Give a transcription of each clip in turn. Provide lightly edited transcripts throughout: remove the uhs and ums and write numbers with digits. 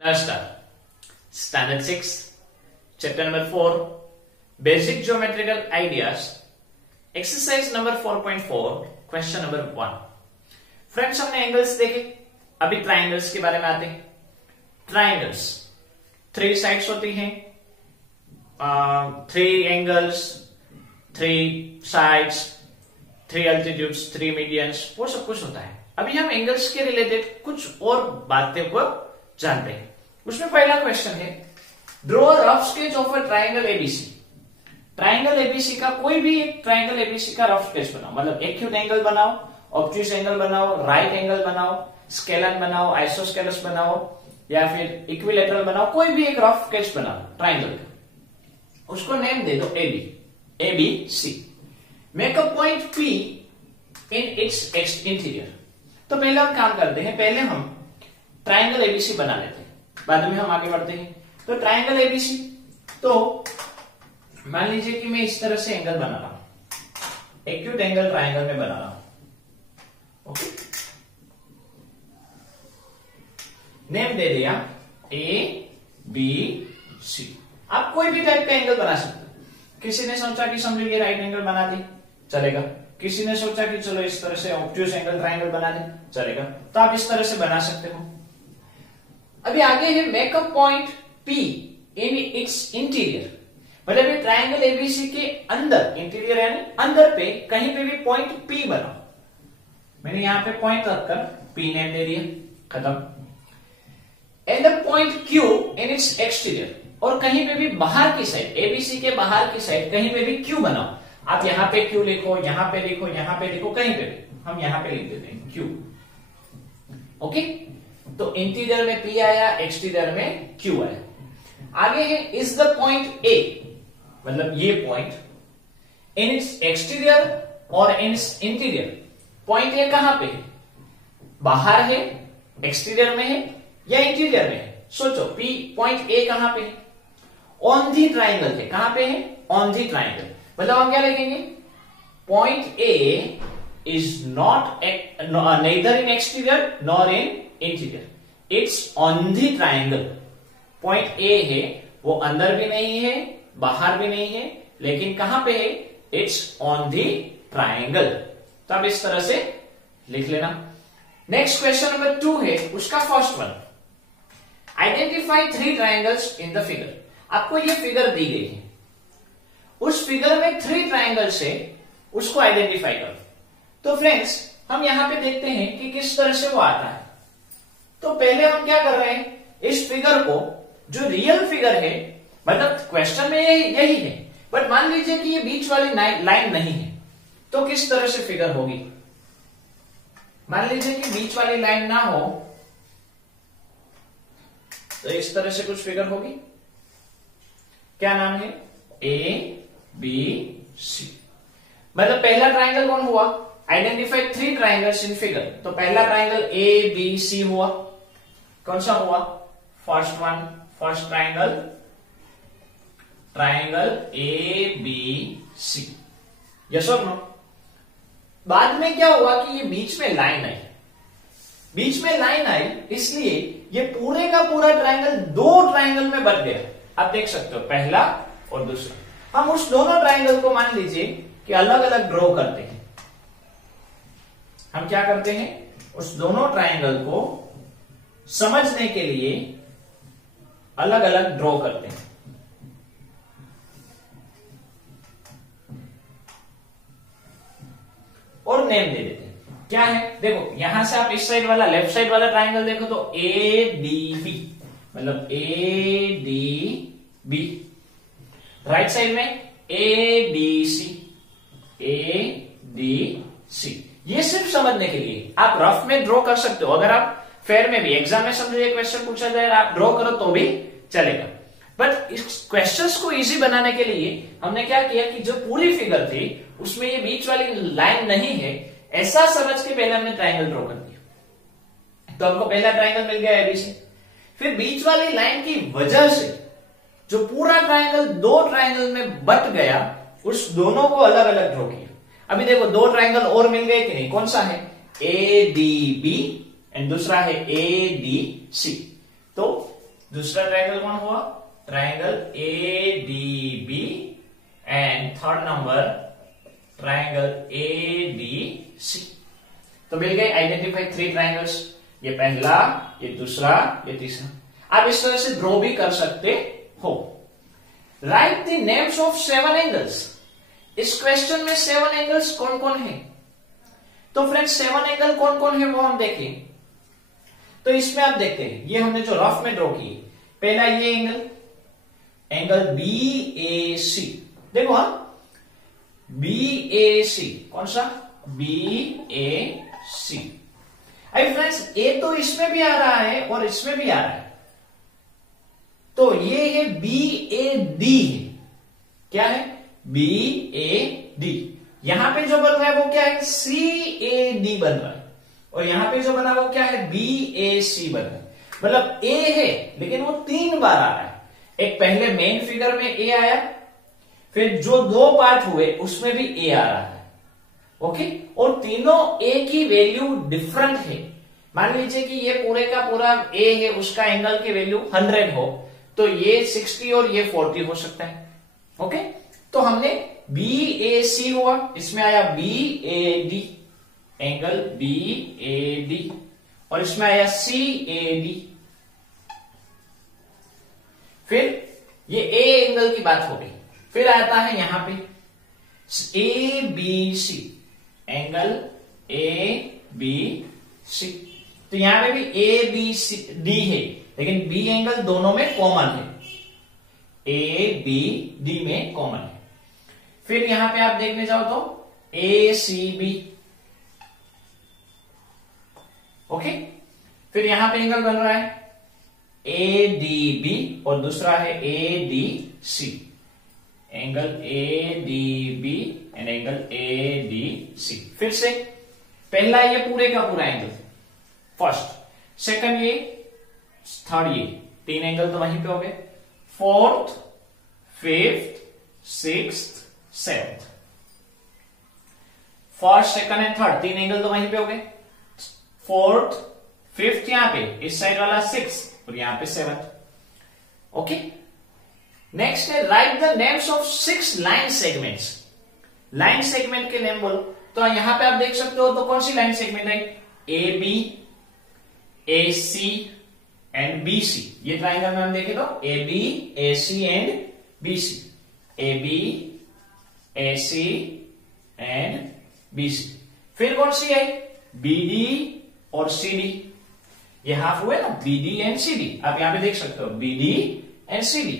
नमस्कार। Standard 6 chapter number 4 basic geometrical ideas exercise number 4.4 question number 1। Friends, हमने angles देखे, अभी ट्राइंगल्स के बारे में आते हैं। ट्राइंगल्स 3 साइड्स होती हैं, 3 एंगल्स, 3 साइड्स, 3 अल्टीट्यूड्स, 3 मीडियंस, वो सब कुछ होता है। अभी हम एंगल्स के रिलेटेड कुछ और बातें को जानते हैं। उसमें पहला क्वेश्चन है, draw rough sketch of a triangle ABC. Triangle ABC का कोई भी एक ट्राइंगल एबीसी का रफ स्केच बनाओ, मतलब एक्यूट एंगल बनाओ, ऑब्ट्यूज एंगल बनाओ, राइट एंगल बनाओ, स्केलन बनाओ, आइसोस्केलस बनाओ या फिर इक्विलेटरल बनाओ, कोई भी एक रफ स्केच बनाओ ट्राइंगल का, उसको नेम दे दो ABC. Make a point P in its interior. तो पहले हम काम करते हैं, पहले हम ट्राइंगल एबीसी बना लेते हैं, बाद में हम आगे बढ़ते हैं। तो ट्राइंगल एबीसी, तो मान लीजिए कि मैं इस तरह से एंगल बना रहा हूं, एक्यूट एंगल ट्राइंगल में बना रहा हूं। ओके, नेम दे दिया ए बी सी। आप कोई भी टाइप का एंगल बना सकते हो। किसी ने सोचा कि समझो ये राइट एंगल बना दे, चलेगा। किसी ने सोचा कि चलो इस तरह से ऑब्ट्यूज एंगल ट्राइंगल बना दे, चलेगा। तो आप इस तरह से बना सकते हो। अभी आगे है make a point P in its interior, मतलब ये ट्राइंगल एबीसी के अंदर, इंटीरियर यानी अंदर पे कहीं पे भी पॉइंट P बनाओ। मैंने यहां पे पॉइंट रखकर P नेम दे दिया, खत्म। And the point Q in its exterior, और कहीं पे भी बाहर की साइड, एबीसी के बाहर की साइड कहीं पे भी Q बनाओ। आप यहां पे Q लिखो, यहां पे लिखो, यहां पे लिखो, कहीं पे भी, हम यहां पे लिख देते हैं Q। ओके, तो इंटीरियर में P आया, एक्सटीरियर में Q आया। आगे है इज द पॉइंट A, मतलब ये पॉइंट इन इट्स एक्सटीरियर और in its interior. Point A कहां पे है? बाहर है, एक्सटीरियर में है या इंटीरियर में है? सोचो, P पॉइंट A कहां पे है? ऑन दी ट्राइंगल है। कहां पे है? On the triangle. मतलब हम क्या लिखेंगे? Point A is not neither in exterior nor in interior, it's on the triangle। Point A है, वो अंदर भी नहीं है, बाहर भी नहीं है, लेकिन कहां पे है? It's on the triangle। तो अब इस तरह से लिख लेना। नेक्स्ट क्वेश्चन नंबर 2 है, उसका first one, identify 3 triangles in the figure. आपको ये फिगर दी गई है, उस फिगर में 3 ट्राइंगल्स है, उसको आइडेंटिफाई करो। तो फ्रेंड्स, हम यहां पे देखते हैं कि किस तरह से वो आता है। तो पहले हम क्या कर रहे हैं, इस फिगर को, जो रियल फिगर है, मतलब क्वेश्चन में यही है, बट मान लीजिए कि ये बीच वाली लाइन नहीं है, तो किस तरह से फिगर होगी? मान लीजिए कि बीच वाली लाइन ना हो, तो इस तरह से कुछ फिगर होगी। क्या नाम है? A B C. मतलब पहला ट्राइंगल कौन हुआ? Identify 3 triangles in figure. तो पहला ट्राइंगल ए बी सी हुआ। कौन सा हुआ? First one, first triangle A B C. Yes और नो? बाद में क्या हुआ कि ये बीच में लाइन आई, बीच में लाइन आई, इसलिए ये पूरे का पूरा ट्राइंगल 2 ट्राइंगल में बट गया। आप देख सकते हो, पहला और दूसरा। हम उस दोनों ट्राइंगल को मान लीजिए कि अलग अलग ड्रॉ करते हैं। हम क्या करते हैं, उस दोनों ट्राइंगल को समझने के लिए अलग अलग ड्रॉ करते हैं। और नेम दे देते हैं। क्या है? देखो, यहां से आप इस साइड वाला, लेफ्ट साइड वाला ट्राइंगल देखो तो ए डी बी, मतलब A D B. Right side में A D C, A D C. ये सिर्फ समझने के लिए, आप रफ में ड्रॉ कर सकते हो। अगर आप फेयर में भी, एग्जाम में समझो ये क्वेश्चन पूछा जाए, आप ड्रॉ करो तो भी चलेगा। बट इस क्वेश्चंस को इजी बनाने के लिए हमने क्या किया कि जो पूरी फिगर थी उसमें ये बीच वाली लाइन नहीं है, ऐसा समझ के पहले हमने ट्राइंगल ड्रॉ कर दिया। तो हमको पहला ट्राइंगल मिल गया एबीसी। फिर बीच वाली लाइन की वजह से जो पूरा ट्राइंगल 2 ट्राइंगल में बट गया, उस दोनों को अलग अलग ड्रॉ किया। अभी देखो, 2 ट्राइंगल और मिल गए कि नहीं? कौन सा है? ए डी बी एंड दूसरा है ए डी सी। तो दूसरा ट्रायंगल कौन हुआ? Triangle ADB and third number triangle ADC। तो मिल गए आइडेंटिफाई 3 ट्रायंगल्स। ये पहला, ये दूसरा, ये तीसरा। आप इस तरह से ड्रॉ भी कर सकते हो। Right the names of 7 angles. इस क्वेश्चन में 7 एंगल्स कौन कौन है? तो फ्रेंड्स 7 एंगल कौन कौन है वो हम देखें। तो इसमें आप देखते हैं, ये हमने जो रफ में ड्रॉ की, पहला ये एंगल BAC। देखो हाँ, BAC कौन सा? BAC। अरे फ्रेंड्स ए तो इसमें भी आ रहा है और इसमें भी आ रहा है, तो ये है BAD है। क्या है? BAD। यहां पे जो बन रहा है वो क्या है? CAD बन रहा है, और यहां पे जो बना वो क्या है? BAC बन रहा है। मतलब A है लेकिन वो 3 बार आ रहा है। एक पहले मेन फिगर में A आया, फिर जो 2 पार्ट हुए उसमें भी A आ रहा है। ओके, और तीनों A की वैल्यू डिफरेंट है। मान लीजिए कि ये पूरे का पूरा A है, उसका एंगल की वैल्यू 100 हो, तो ये 60 और ये 40 हो सकता है। ओके, तो हमने BAC हुआ, इसमें आया BAD, एंगल BAD, और इसमें आया CAD। फिर ये A एंगल की बात हो गई। फिर आता है यहां पे ABC, एंगल ABC। तो यहां पे भी ABCD है, लेकिन B एंगल दोनों में कॉमन है, ABD में कॉमन है। फिर यहां पे आप देखने जाओ तो ACB। ओके, फिर यहां पे एंगल बन रहा है ADB और दूसरा है ADC, angle ADB and angle ADC। फिर से पहला ये पूरे का पूरा एंगल, फर्स्ट, सेकंड ये, थर्ड ये, 3 एंगल तो वहीं पे हो गए। Fourth, fifth, sixth, seventh, first, second and third, 3 angle तो वहीं पे हो गए। फोर्थ, फिफ्थ यहां पे, इस साइड वाला 6 और यहां पे 7। ओके, नेक्स्ट है right the names of 6 line segments. Line segment के नेम बोलो। तो यहां पे आप देख सकते हो, तो कौन सी लाइन सेगमेंट है? AB, AC and BC। ये ट्राइंगल में हम देखें तो AB, AC and BC, AB, AC and BC। फिर कौन सी है? BD और CD। ये हाफ हुए ना, BD एंड CD। आप यहां पे देख सकते हो BD एंड CD,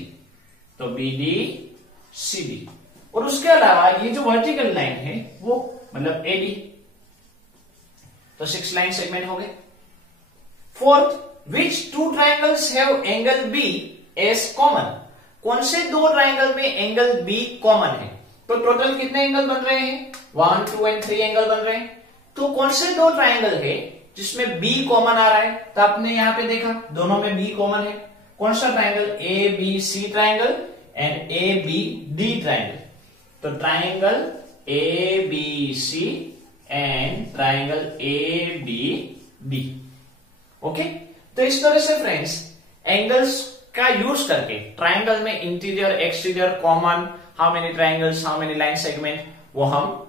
तो BD, CD। और उसके अलावा ये जो वर्टिकल लाइन है वो मतलब AD। तो 6 लाइन सेगमेंट हो गए। Fourth, which 2 triangles have angle B as common. कौन से 2 ट्राइंगल में एंगल B कॉमन है? तो टोटल कितने एंगल बन रहे हैं? 1, 2 एंड 3 एंगल बन रहे हैं। तो कौन से 2 ट्राइंगल है जिसमें B कॉमन आ रहा है? तो आपने यहां पे देखा दोनों में B कॉमन है। कौन सा triangle? ABC triangle and ABD triangle. तो triangle ABC and triangle ABD। Okay, तो इस तरह से फ्रेंड्स एंगल्स का यूज करके ट्राइंगल में interior, exterior, common, how many triangles, how many line segment, वो हम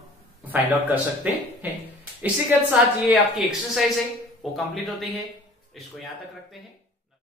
फाइंड आउट कर सकते हैं। इसी के साथ ये आपकी एक्सरसाइज है वो कंप्लीट होती है। इसको यहां तक रखते हैं।